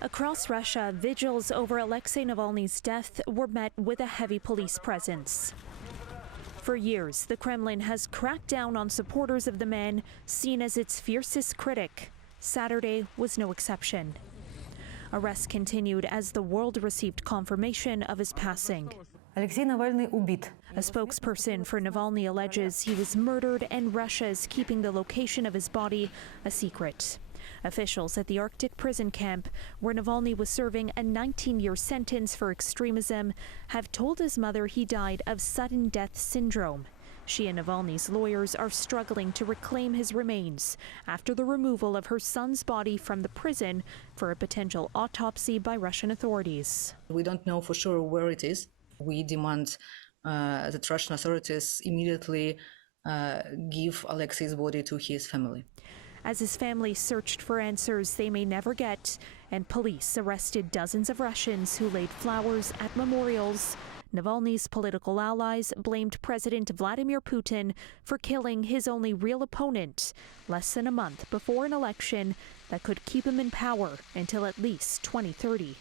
Across Russia, vigils over Alexei Navalny's death were met with a heavy police presence. For years, the Kremlin has cracked down on supporters of the man seen as its fiercest critic. Saturday was no exception. Arrests continued as the world received confirmation of his passing. Alexei Navalny убит. A spokesperson for Navalny alleges he was murdered and Russia is keeping the location of his body a secret. Officials at the Arctic prison camp, where Navalny was serving a 19-year sentence for extremism, have told his mother he died of sudden death syndrome. She and Navalny's lawyers are struggling to reclaim his remains after the removal of her son's body from the prison for a potential autopsy by Russian authorities. We don't know for sure where it is. We demand that Russian authorities immediately give Alexei's body to his family. As his family searched for answers they may never get, and police arrested dozens of Russians who laid flowers at memorials, Navalny's political allies blamed President Vladimir Putin for killing his only real opponent less than a month before an election that could keep him in power until at least 2030.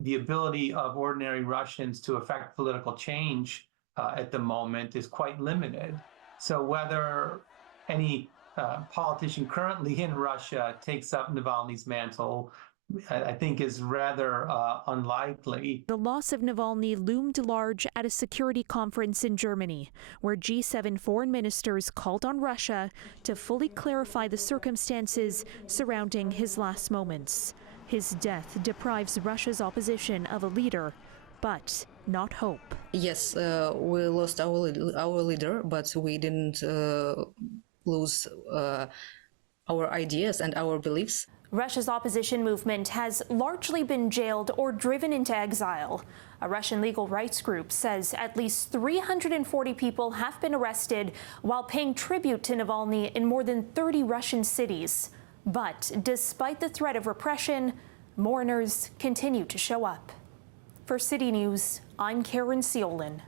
The ability of ordinary Russians to affect political change at the moment is quite limited. So whether any politician currently in Russia takes up Navalny's mantle, I think is rather unlikely. The loss of Navalny loomed large at a security conference in Germany, where G7 foreign ministers called on Russia to fully clarify the circumstances surrounding his last moments. His death deprives Russia's opposition of a leader, but not hope. Yes, we lost our leader, but we didn't lose our ideas and our beliefs. Russia's opposition movement has largely been jailed or driven into exile. A Russian legal rights group says at least 340 people have been arrested while paying tribute to Navalny in more than 30 Russian cities. But despite the threat of repression, mourners continue to show up. For City News, I'm Caryn Ceolin.